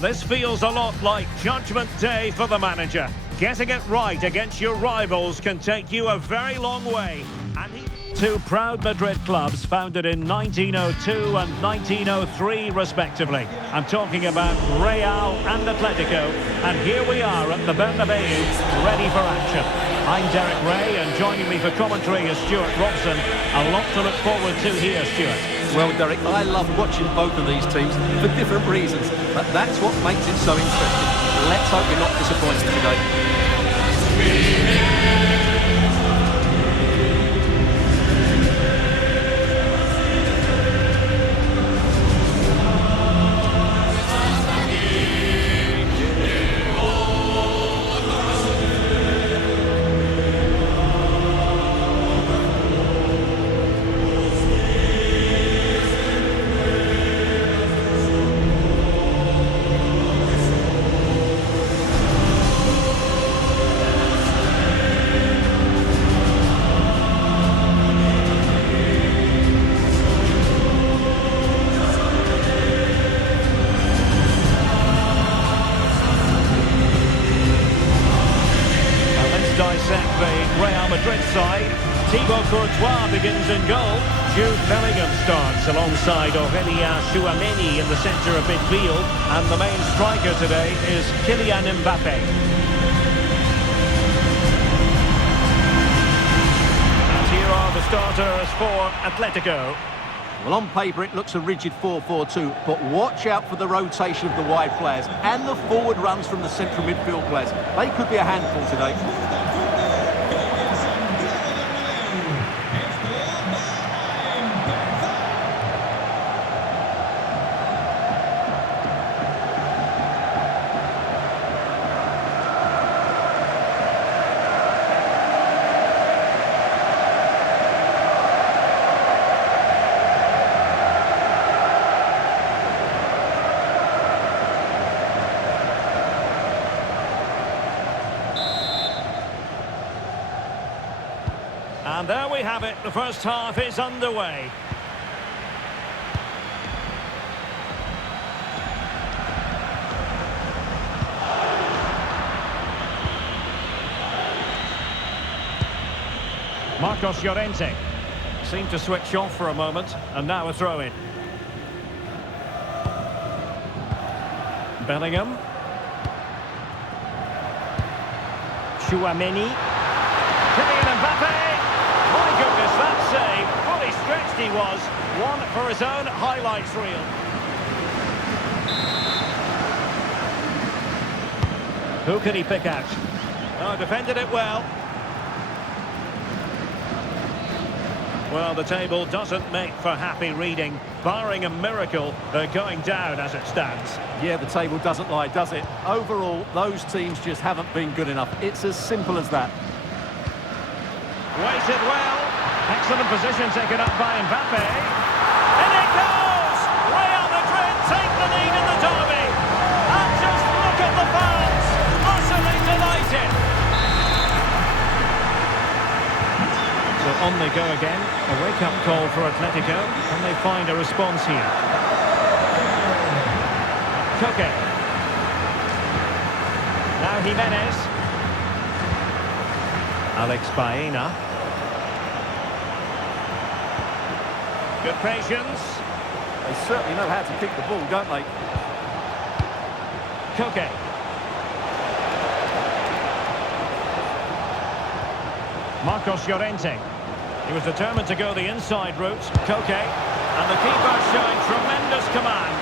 This feels a lot like Judgment Day for the manager. Getting it right against your rivals can take you a very long way. Two proud Madrid clubs founded in 1902 and 1903 respectively. I'm talking about Real and Atletico, and here we are at the Bernabeu, ready for action. I'm Derek Ray, and joining me for commentary is Stuart Robson. A lot to look forward to here, Stuart. Well, Derek, I love watching both of these teams for different reasons, but that's what makes it so interesting. Let's hope we're not disappointed today. Dissect the Real Madrid side. Thibaut Courtois begins in goal. Jude Bellingham starts alongside Aurélien Tchouameni in the centre of midfield. And the main striker today is Kylian Mbappé. And here are the starters for Atletico. Well, on paper it looks a rigid 4-4-2, but watch out for the rotation of the wide players and the forward runs from the central midfield players. They could be a handful today. And there we have it, the first half is underway. Marcos Llorente seemed to switch off for a moment, and now a throw-in. Bellingham. Tchouameni. Kylian Mbappé. My goodness, that save, fully stretched he was, one for his own highlights reel. Who can he pick out? Oh, defended it well. Well, the table doesn't make for happy reading. Barring a miracle, they're going down as it stands. Yeah, the table doesn't lie, does it? Overall, those teams just haven't been good enough. It's as simple as that. Waited well. Excellent position taken up by Mbappé. In it goes! Real Madrid take the lead in the derby. And just look at the fans. Utterly delighted. So on they go again. A wake-up call for Atletico. And they find a response here. Koke. Now Jimenez. Alex Baena. Good patience. They certainly know how to kick the ball, don't they? Koke. Marcos Llorente. He was determined to go the inside route. Koke. And the keeper showing tremendous command.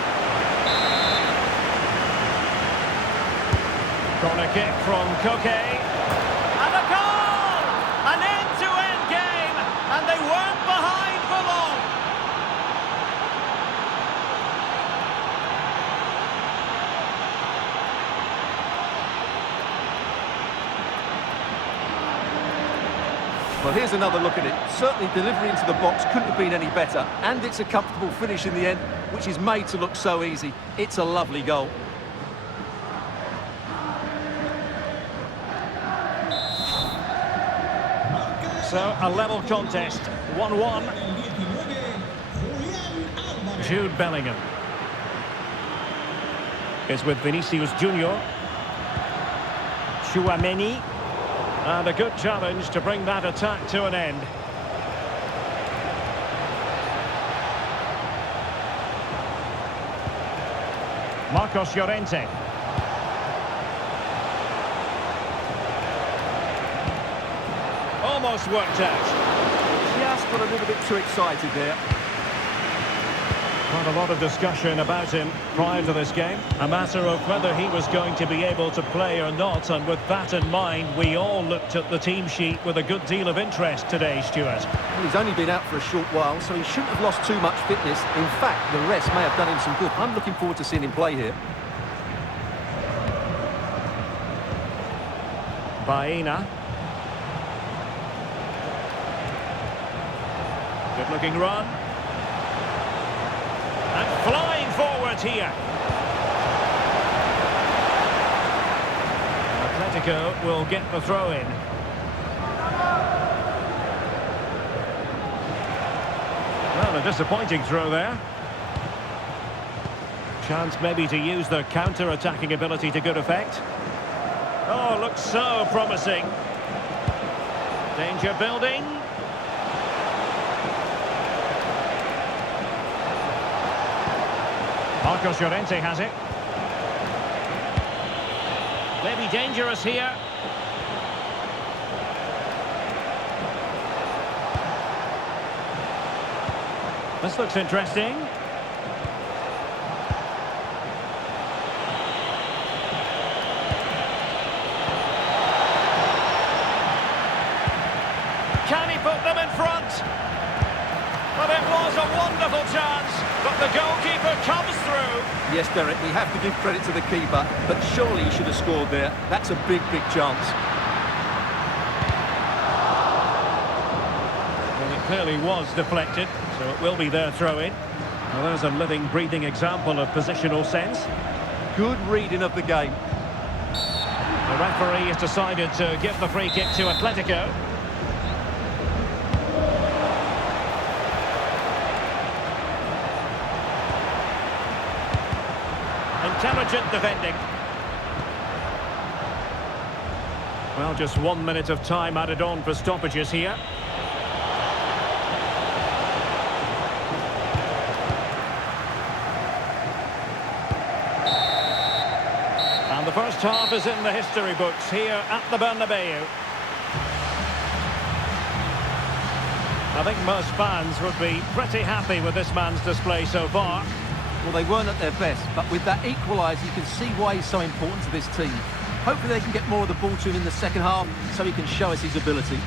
Corner kick from Koke. And a goal! An end-to-end game. And they weren't behind for long. Well, here's another look at it. Certainly delivery into the box couldn't have been any better. And it's a comfortable finish in the end, which is made to look so easy. It's a lovely goal. So, a level contest, 1-1. Jude Bellingham. It's with Vinicius Junior. Tchouaméni. And a good challenge to bring that attack to an end. Marcos Llorente. Almost worked out. Just got a little bit too excited there. Quite a lot of discussion about him prior to this game. A matter of whether he was going to be able to play or not. And with that in mind, we all looked at the team sheet with a good deal of interest today, Stuart. Well, he's only been out for a short while, so he shouldn't have lost too much fitness. In fact, the rest may have done him some good. I'm looking forward to seeing him play here. Baena. Good looking run. And flying forward here. Atletico will get the throw in. Well, a disappointing throw there. Chance maybe to use the counter-attacking ability to good effect. Oh, looks so promising. Danger building. Marcos Llorente has it. Maybe dangerous here. This looks interesting. Can he put them in front? Well, it was a wonderful chance, but the goalkeeper comes through. Yes, Derek, we have to give credit to the keeper, but surely he should have scored there. That's a big, big chance. Well, it clearly was deflected, so it will be their throw-in. Well, there's a living, breathing example of positional sense. Good reading of the game. The referee has decided to give the free kick to Atletico. Intelligent defending. Well, just 1 minute of time added on for stoppages here. And the first half is in the history books here at the Bernabeu. I think most fans would be pretty happy with this man's display so far. Well, they weren't at their best, but with that equaliser, you can see why he's so important to this team. Hopefully they can get more of the ball to him in the second half so he can show us his ability.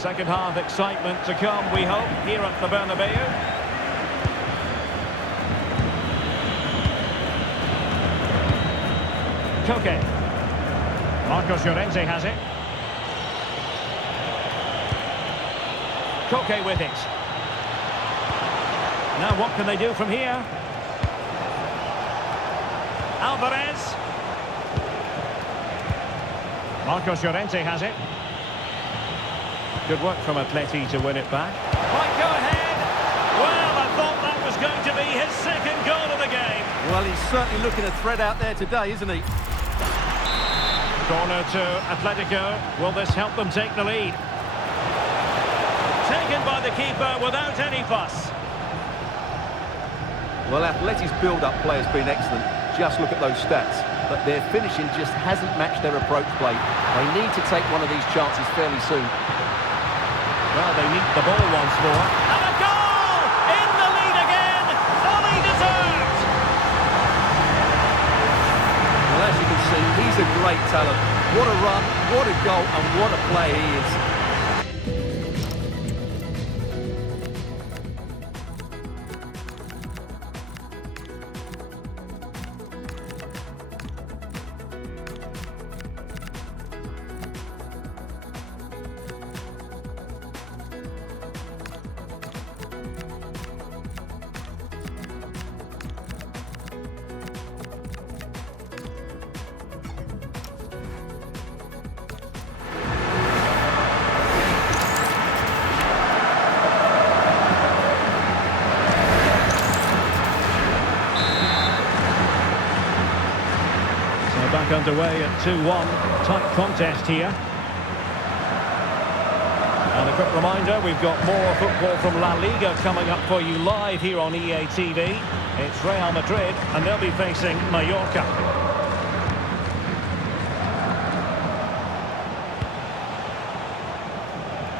Second half excitement to come, we hope, here at the Bernabeu. Koke. Marcos Llorente has it. Koke with it. Now what can they do from here? Alvarez. Marcos Llorente has it. Good work from Atleti to win it back. Might go ahead. Well, I thought that was going to be his second goal of the game. Well, he's certainly looking a threat out there today, isn't he? Corner to Atletico. Will this help them take the lead? Taken by the keeper without any fuss. Well, Atleti's build-up play has been excellent. Just look at those stats. But their finishing just hasn't matched their approach play. They need to take one of these chances fairly soon. Well, they need the ball once more. And a goal! In the lead again! Fully deserved! Well, as you can see, he's a great talent. What a run, what a goal, and what a play he is. Back underway at 2-1. Tight contest here. And a quick reminder, we've got more football from La Liga coming up for you live here on EA TV. It's Real Madrid, and they'll be facing Mallorca.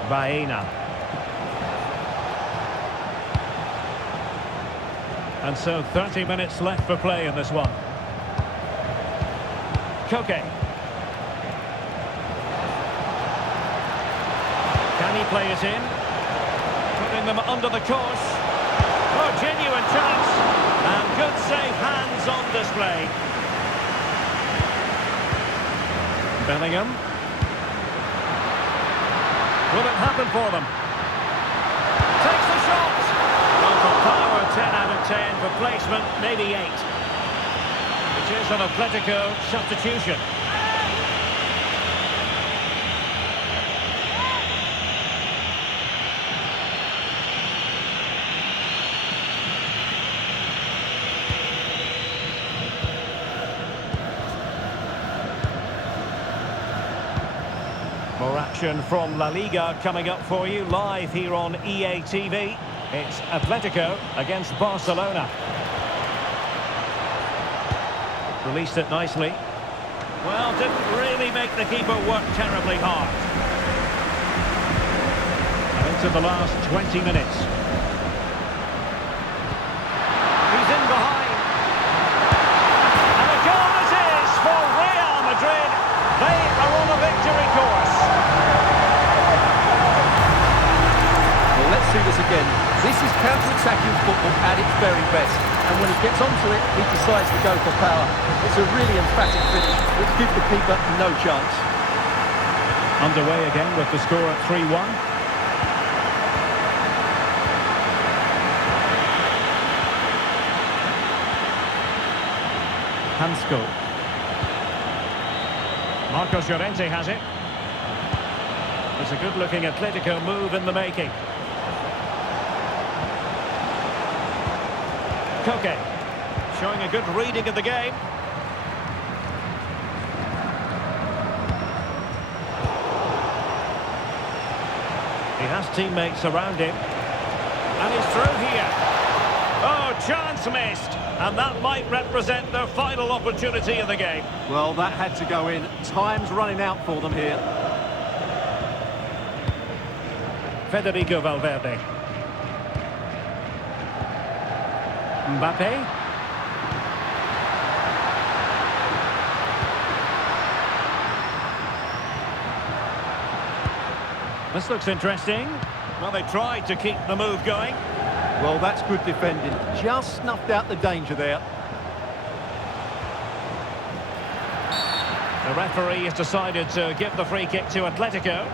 Baena. And so 30 minutes left for play in this one. Koke. Can he play it in? Putting them under the course. Oh, genuine chance. And good safe hands on display. Bellingham. Will it happen for them? Takes the shot. Well, for power, 10 out of 10. For placement, maybe 8. It is an Atletico substitution. More action from La Liga coming up for you live here on EA TV. It's Atletico against Barcelona. Released it nicely. Well, didn't really make the keeper work terribly hard. And into the last 20 minutes. He's in behind. And a goal it is for Real Madrid. They are on a victory course. Well, let's see this again. This is counter-attacking football at its very best. And when he gets onto it, he decides to go for power. It's a really emphatic finish, which gives the keeper no chance. Underway again with the score at 3-1. Hansko. Marcos Llorente has it. It's a good-looking Atletico move in the making. Koke, showing a good reading of the game. He has teammates around him. And he's through here. Oh, chance missed. And that might represent their final opportunity of the game. Well, that had to go in. Time's running out for them here. Federico Valverde. Mbappe. This looks interesting. Well, they tried to keep the move going. Well, that's good defending. Just snuffed out the danger there. The referee has decided to give the free kick to Atletico.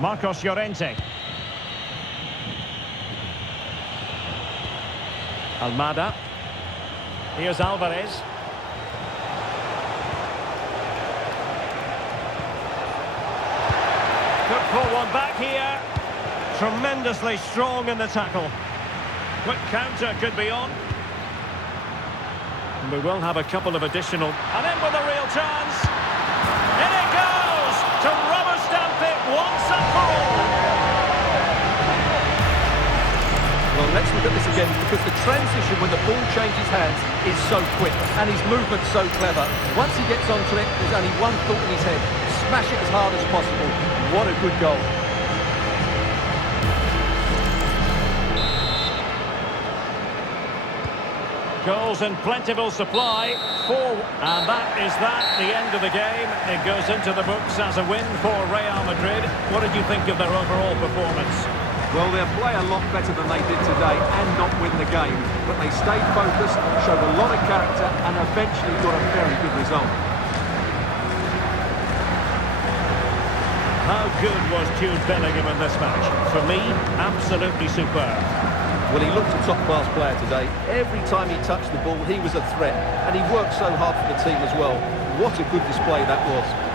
Marcos Llorente. Almada. Here's Alvarez. Could pull one back here. Tremendously strong in the tackle. Quick counter could be on. And we will have a couple of additional. And in with a real chance. In it goes to rubber stamp it once and for all. Well, let's look at this again, because the transition when the ball changes hands is so quick and his movement's so clever. Once he gets onto it, there's only one thought in his head: smash it as hard as possible. What a good goal. Goals in plentiful supply. And that is the end of the game. It goes into the books as a win for Real Madrid. What did you think of their overall performance? Well, they'll play a lot better than they did today and not win the game. But they stayed focused, showed a lot of character and eventually got a very good result. How good was Jude Bellingham in this match? For me, absolutely superb. Well, he looked a top-class player today. Every time he touched the ball, he was a threat. And he worked so hard for the team as well. What a good display that was.